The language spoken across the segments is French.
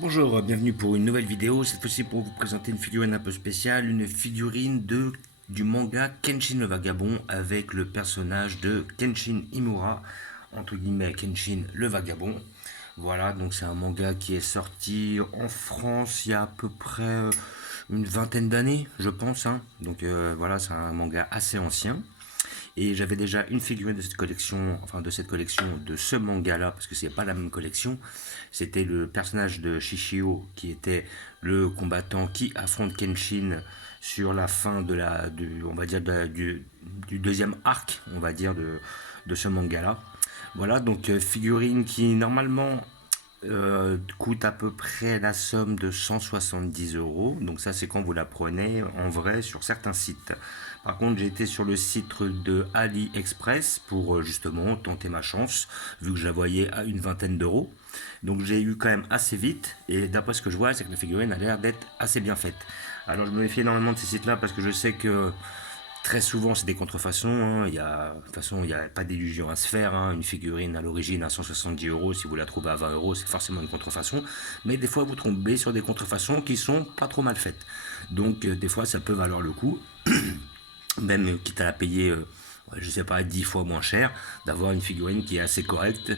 Bonjour, bienvenue pour une nouvelle vidéo. Cette fois-ci pour vous présenter une figurine un peu spéciale, une figurine du manga Kenshin le Vagabond avec le personnage de Kenshin Himura, entre guillemets Kenshin le Vagabond. Voilà, donc c'est un manga qui est sorti en France il y a à peu près une vingtaine d'années, je pense, hein. Donc voilà, c'est un manga assez ancien. Et j'avais déjà une figurine de cette collection, enfin de cette collection, de ce manga-là, parce que c'est pas la même collection. C'était le personnage de Shishio, qui était le combattant qui affronte Kenshin sur la fin de on va dire du deuxième arc, on va dire, de ce manga-là. Voilà, donc figurine qui normalement coûte à peu près la somme de 170 euros. Donc ça, c'est quand vous la prenez en vrai sur certains sites. Par contre, j'ai été sur le site de AliExpress pour justement tenter ma chance, vu que je la voyais à une vingtaine d'euros. Donc j'ai eu quand même assez vite, et d'après ce que je vois, c'est que la figurine a l'air d'être assez bien faite. Alors je me méfie énormément de ces sites-là parce que je sais que très souvent, c'est des contrefaçons, hein. De toute façon, il n'y a pas d'illusion à se faire, hein. Une figurine à l'origine à 170 euros, si vous la trouvez à 20 euros, c'est forcément une contrefaçon. Mais des fois, vous tombez sur des contrefaçons qui sont pas trop mal faites. Donc, des fois, ça peut valoir le coup, même quitte à la payer, je sais pas, 10 fois moins cher, d'avoir une figurine qui est assez correcte.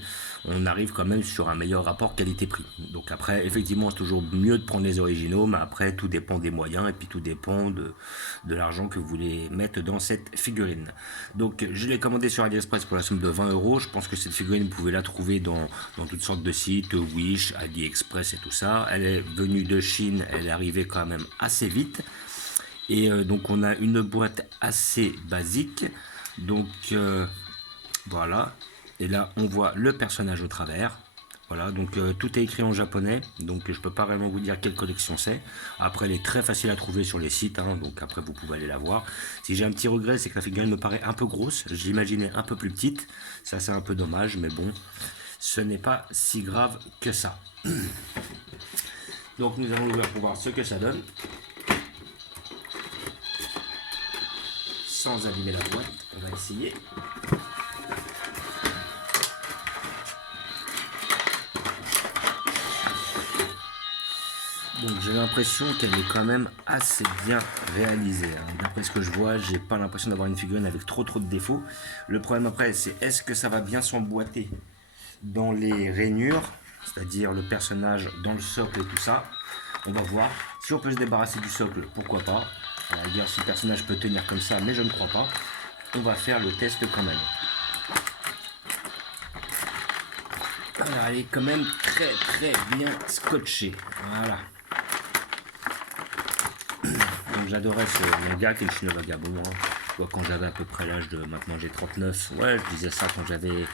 On arrive quand même sur un meilleur rapport qualité-prix. Donc après, effectivement, c'est toujours mieux de prendre les originaux, mais après, tout dépend des moyens et puis tout dépend de l'argent que vous voulez mettre dans cette figurine. Donc je l'ai commandé sur AliExpress pour la somme de 20 euros. Je pense que cette figurine, vous pouvez la trouver dans toutes sortes de sites, Wish, AliExpress et tout ça. Elle est venue de Chine, elle est arrivée quand même assez vite. Et donc on a une boîte assez basique. Donc voilà. Et là on voit le personnage au travers. Voilà, donc tout est écrit en japonais, donc je peux pas vraiment vous dire quelle collection c'est. Après, elle est très facile à trouver sur les sites, hein, donc après vous pouvez aller la voir. Si j'ai un petit regret, c'est que la figurine me paraît un peu grosse. Je l'imaginais un peu plus petite. Ça, c'est un peu dommage, mais bon, ce n'est pas si grave que ça. Donc nous allons ouvrir pour voir ce que ça donne. Sans abîmer la boîte, on va essayer. Donc j'ai l'impression qu'elle est quand même assez bien réalisée, hein. D'après ce que je vois, j'ai pas l'impression d'avoir une figurine avec trop de défauts. Le problème après, c'est est-ce que ça va bien s'emboîter dans les rainures, c'est-à-dire le personnage dans le socle et tout ça. On va voir. Si on peut se débarrasser du socle, pourquoi pas. À la rigueur, si le personnage peut tenir comme ça, mais je ne crois pas. On va faire le test quand même. Alors, elle est quand même très bien scotchée. Voilà. Donc j'adorais ce manga Kenshin le Vagabond, hein. Quand j'avais à peu près l'âge de, maintenant j'ai 39, ouais je disais ça quand j'avais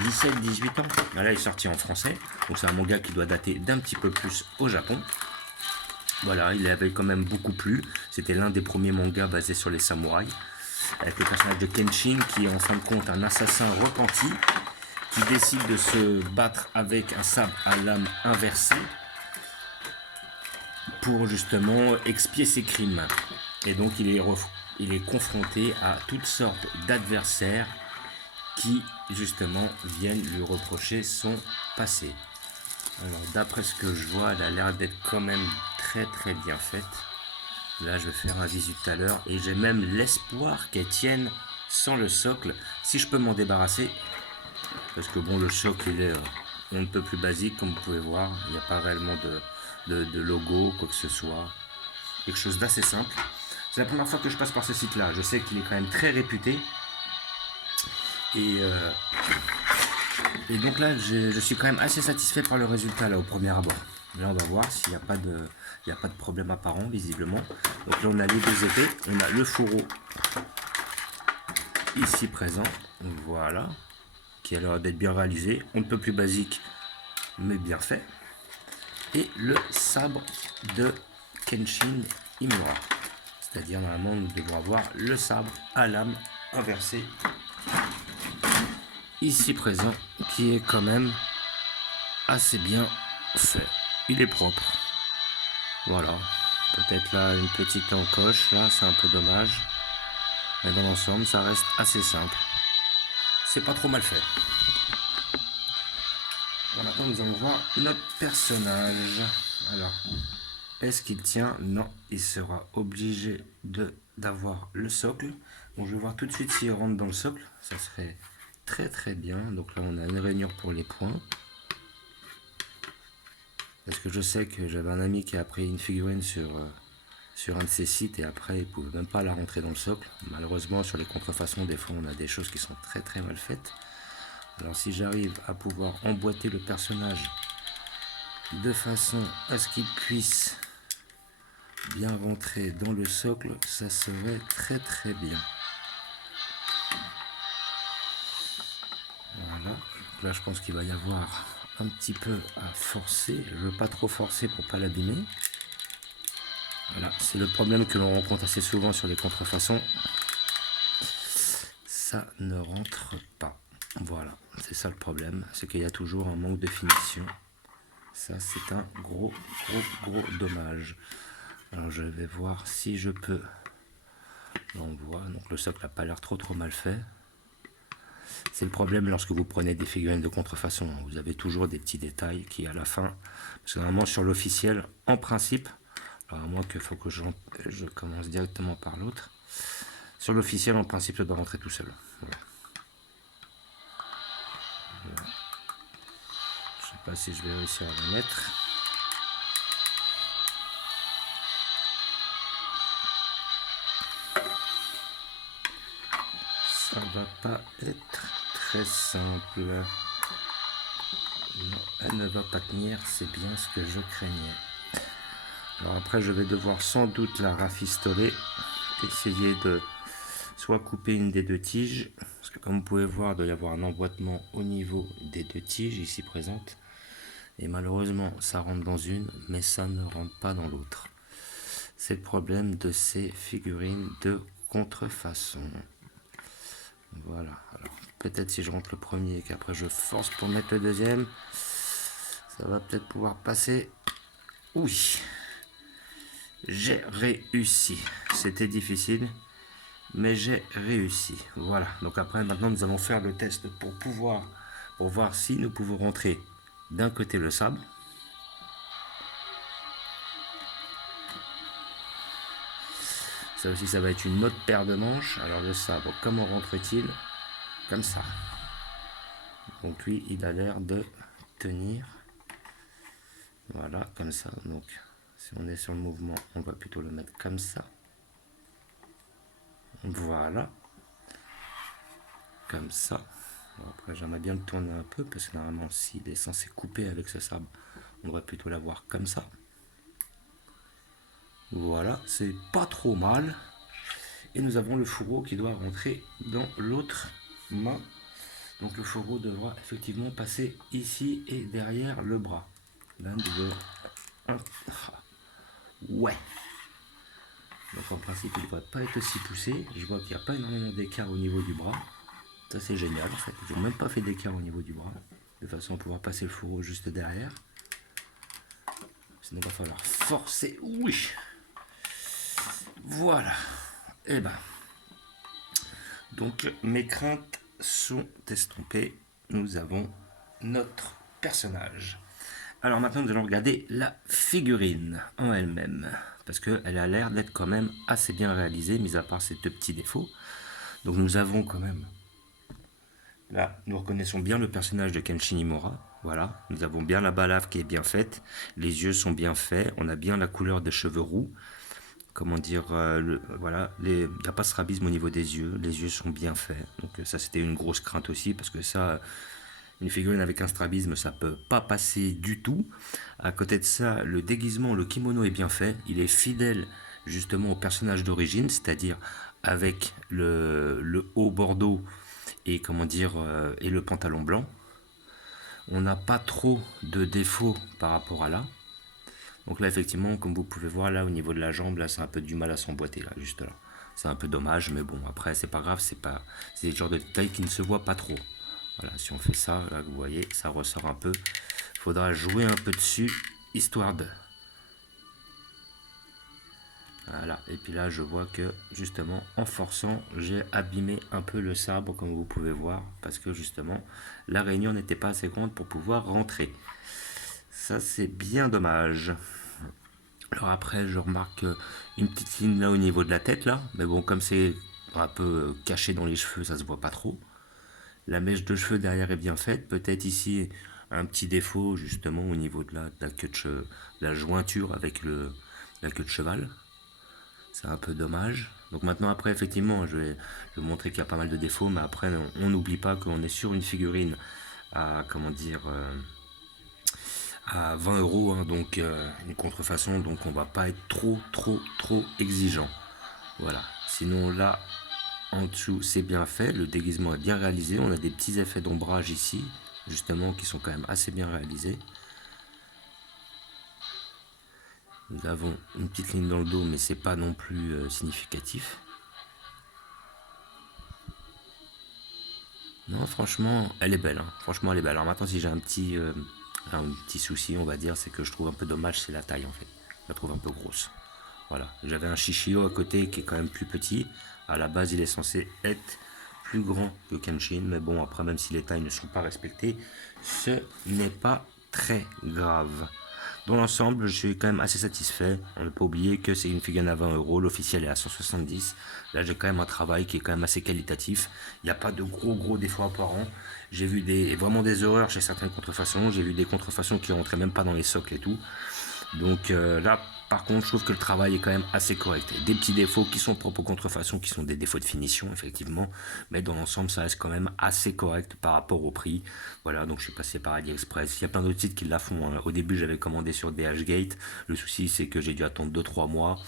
17-18 ans. Là il est sorti en français, donc c'est un manga qui doit dater d'un petit peu plus au Japon. Voilà, il avait quand même beaucoup plu, c'était l'un des premiers mangas basés sur les samouraïs, avec le personnage de Kenshin qui est en fin de compte un assassin repenti, qui décide de se battre avec un sabre à lame inversée, pour justement expier ses crimes. Et donc il est confronté à toutes sortes d'adversaires qui justement viennent lui reprocher son passé. Alors d'après ce que je vois, elle a l'air d'être quand même très bien faite. Là je vais faire un visu tout à l'heure et j'ai même l'espoir qu'elle tienne sans le socle, si je peux m'en débarrasser. Parce que bon, le socle il est on ne peut plus basique, comme vous pouvez voir, il n'y a pas réellement de logo, quoi que ce soit. Quelque chose d'assez simple. C'est la première fois que je passe par ce site-là. Je sais qu'il est quand même très réputé. Et donc là, je suis quand même assez satisfait par le résultat là au premier abord. Là, on va voir s'il n'y a pas de, problème apparent visiblement. Donc là, on a les deux épées. On a le fourreau ici présent. Voilà. Qui a l'air d'être bien réalisé. On ne peut plus basique, mais bien fait. Et le sabre de Kenshin Himura. C'est-à-dire, normalement, nous devons avoir le sabre à lame inversée. Ici présent, qui est quand même assez bien fait. Il est propre. Voilà. Peut-être là, une petite encoche. Là, c'est un peu dommage. Mais dans l'ensemble, ça reste assez simple. C'est pas trop mal fait. Voilà. maintenant nous allons voir notre personnage. Alors, est-ce qu'il tient? Non, il sera obligé d'avoir le socle. Bon, je vais voir tout de suite s'il rentre dans le socle. Ça serait très très bien. Donc là, on a une rainure pour les points. Parce que je sais que j'avais un ami qui a pris une figurine sur un de ces sites et après, il ne pouvait même pas la rentrer dans le socle. Malheureusement, sur les contrefaçons, des fois, on a des choses qui sont très très mal faites. Alors si j'arrive à pouvoir emboîter le personnage de façon à ce qu'il puisse bien rentrer dans le socle, ça serait très très bien. Voilà, donc là je pense qu'il va y avoir un petit peu à forcer. Je ne veux pas trop forcer pour pas l'abîmer. Voilà, c'est le problème que l'on rencontre assez souvent sur les contrefaçons. Ça ne rentre pas. Voilà, c'est ça le problème, c'est qu'il y a toujours un manque de finition. Ça, c'est un gros dommage. Alors, je vais voir si je peux. Là, on voit, donc le socle n'a pas l'air trop mal fait. C'est le problème lorsque vous prenez des figurines de contrefaçon. Vous avez toujours des petits détails qui, à la fin, parce que normalement, sur l'officiel, en principe, alors à moins qu'il faut que je commence directement par l'autre. Sur l'officiel, en principe, ça doit rentrer tout seul. Voilà. Voilà. Je ne sais pas si je vais réussir à le mettre. Ça va pas être très simple. Non, elle ne va pas tenir, c'est bien ce que je craignais. Alors après, je vais devoir sans doute la rafistoler, essayer de soit couper une des deux tiges, parce que comme vous pouvez voir, il doit y avoir un emboîtement au niveau des deux tiges ici présentes. Et malheureusement, ça rentre dans une, mais ça ne rentre pas dans l'autre. C'est le problème de ces figurines de contrefaçon. Voilà, alors peut-être si je rentre le premier et qu'après je force pour mettre le deuxième, ça va peut-être pouvoir passer. Oui, j'ai réussi. C'était difficile, mais j'ai réussi. Voilà, donc après maintenant nous allons faire le test pour voir si nous pouvons rentrer d'un côté le sabre. Ça aussi, ça va être une autre paire de manches. Alors le sabre, comment rentre-t-il? Comme ça. Donc lui, il a l'air de tenir. Voilà, comme ça. Donc si on est sur le mouvement, on va plutôt le mettre comme ça. Voilà. Comme ça. Bon, après, j'aimerais bien le tourner un peu, parce que normalement, s'il est censé couper avec ce sabre, on devrait plutôt l'avoir comme ça. Voilà, c'est pas trop mal. Et nous avons le fourreau qui doit rentrer dans l'autre main. Donc le fourreau devra effectivement passer ici et derrière le bras. L'un, deux, un. Ouais. Donc en principe, il ne devrait pas être aussi poussé. Je vois qu'il n'y a pas énormément d'écart au niveau du bras. Ça c'est génial en fait. Ils n'ont même pas fait d'écart au niveau du bras. De façon à pouvoir passer le fourreau juste derrière. Sinon il va falloir forcer. Oui. Voilà. Et ben. Donc mes craintes sont estompées. Nous avons notre personnage. Alors maintenant nous allons regarder la figurine en elle-même. Parce qu'elle a l'air d'être quand même assez bien réalisée, mis à part ces deux petits défauts. Donc nous avons quand même... Là, nous reconnaissons bien le personnage de Kenshin Himura. Voilà, nous avons bien la balafre qui est bien faite. Les yeux sont bien faits. On a bien la couleur des cheveux roux. Comment dire, voilà, il n'y a pas de strabisme au niveau des yeux. Les yeux sont bien faits. Donc ça, c'était une grosse crainte aussi, parce que ça, une figurine avec un strabisme, ça peut pas passer du tout. À côté de ça, le déguisement, le kimono est bien fait. Il est fidèle justement au personnage d'origine, c'est-à-dire avec le haut bordeaux et comment dire et le pantalon blanc. On n'a pas trop de défauts par rapport à là. Donc là effectivement, comme vous pouvez voir là au niveau de la jambe, là c'est un peu du mal à s'emboîter là, juste là. C'est un peu dommage, mais bon après c'est pas grave, c'est le genre de détail qui ne se voit pas trop. Voilà, si on fait ça, là vous voyez, ça ressort un peu. Il faudra jouer un peu dessus, histoire de... Voilà, et puis là je vois que justement en forçant j'ai abîmé un peu le sabre comme vous pouvez voir parce que justement la réunion n'était pas assez grande pour pouvoir rentrer. Ça c'est bien dommage. Alors après je remarque une petite ligne là au niveau de la tête là, mais bon comme c'est un peu caché dans les cheveux ça se voit pas trop. La mèche de cheveux derrière est bien faite, peut-être ici un petit défaut justement au niveau de la queue de la jointure avec la queue de cheval. C'est un peu dommage. Donc maintenant, après, effectivement, je vais montrer qu'il y a pas mal de défauts, mais après, on n'oublie pas qu'on est sur une figurine à, comment dire, à 20 euros, hein, donc une contrefaçon, donc on va pas être trop exigeant. Voilà. Sinon, là, en dessous, c'est bien fait, le déguisement est bien réalisé, on a des petits effets d'ombrage ici, justement, qui sont quand même assez bien réalisés. Nous avons une petite ligne dans le dos, mais c'est pas non plus significatif. Non, franchement, elle est belle, hein. Franchement, elle est belle. Alors maintenant, si j'ai un petit souci, on va dire, c'est que je trouve un peu dommage, c'est la taille en fait. Je la trouve un peu grosse. Voilà. J'avais un Shishio à côté qui est quand même plus petit. À la base, il est censé être plus grand que Kenshin, mais bon, après, même si les tailles ne sont pas respectées, ce n'est pas très grave. Dans l'ensemble, je suis quand même assez satisfait. On ne peut pas oublier que c'est une figurine à 20 euros, l'officiel est à 170. Là, j'ai quand même un travail qui est quand même assez qualitatif. Il n'y a pas de gros défauts apparents. J'ai vu vraiment des erreurs chez certaines contrefaçons. J'ai vu des contrefaçons qui rentraient même pas dans les socles et tout. Donc là, par contre, je trouve que le travail est quand même assez correct. Des petits défauts qui sont propres aux contrefaçons, qui sont des défauts de finition, effectivement. Mais dans l'ensemble, ça reste quand même assez correct par rapport au prix. Voilà, donc je suis passé par AliExpress. Il y a plein d'autres sites qui la font, hein. Au début, j'avais commandé sur DHgate. Le souci, c'est que j'ai dû attendre 2-3 mois.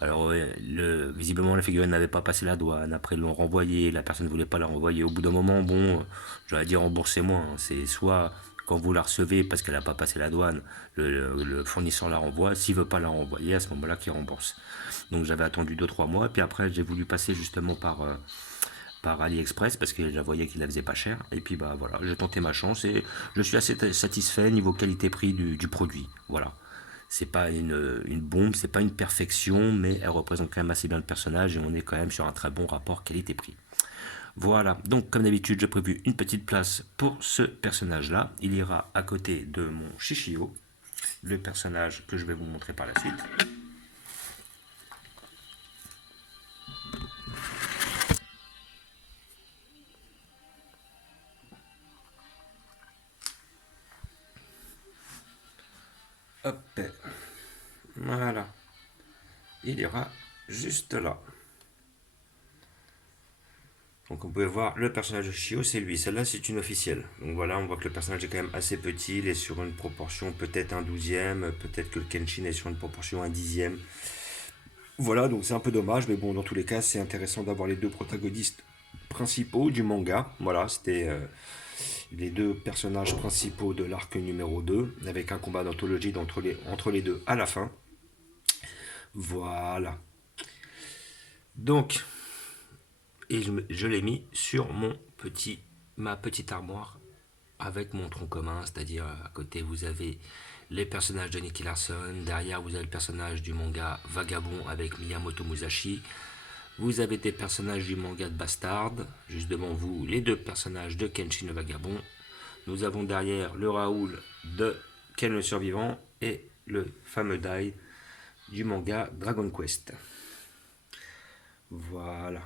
Alors, visiblement, la figurine n'avait pas passé la douane. Après, ils l'ont renvoyé. La personne ne voulait pas la renvoyer. Au bout d'un moment, bon, j'aurais dit remboursez-moi, hein. C'est soit quand vous la recevez parce qu'elle n'a pas passé la douane, le fournisseur la renvoie. S'il ne veut pas la renvoyer, à ce moment-là, qu'il rembourse. Donc, j'avais attendu 2-3 mois. Puis après, j'ai voulu passer justement par AliExpress parce que je voyais qu'il la faisait pas cher. Et puis, bah voilà, j'ai tenté ma chance et je suis assez satisfait niveau qualité-prix du produit. Voilà. C'est pas une bombe, c'est pas une perfection, mais elle représente quand même assez bien le personnage et on est quand même sur un très bon rapport qualité-prix. Voilà, donc comme d'habitude, j'ai prévu une petite place pour ce personnage-là. Il ira à côté de mon Shishio, le personnage que je vais vous montrer par la suite. Hop, voilà, il ira juste là. Donc on peut voir le personnage de Shio, c'est lui. Celle-là, c'est une officielle. Donc voilà, on voit que le personnage est quand même assez petit. Il est sur une proportion peut-être un 12e. Peut-être que le Kenshin est sur une proportion un 10e. Voilà, donc c'est un peu dommage. Mais bon, dans tous les cas, c'est intéressant d'avoir les deux protagonistes principaux du manga. Voilà, c'était les deux personnages principaux de l'arc numéro 2. Avec un combat d'anthologie entre les deux à la fin. Voilà. Donc, et je l'ai mis sur ma petite armoire avec mon tronc commun, c'est-à-dire à côté vous avez les personnages de Nicky Larson, derrière vous avez le personnage du manga Vagabond avec Miyamoto Musashi, vous avez des personnages du manga de Bastard, juste devant vous les deux personnages de Kenshin le Vagabond, nous avons derrière le Raoul de Ken le Survivant et le fameux Dai du manga Dragon Quest. Voilà,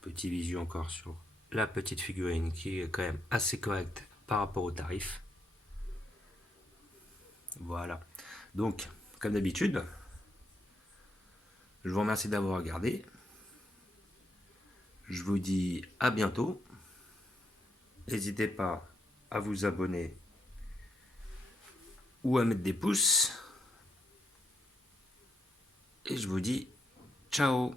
petit visu encore sur la petite figurine qui est quand même assez correcte par rapport au tarif. Voilà. Donc, comme d'habitude, je vous remercie d'avoir regardé. Je vous dis à bientôt. N'hésitez pas à vous abonner ou à mettre des pouces. Et je vous dis ciao.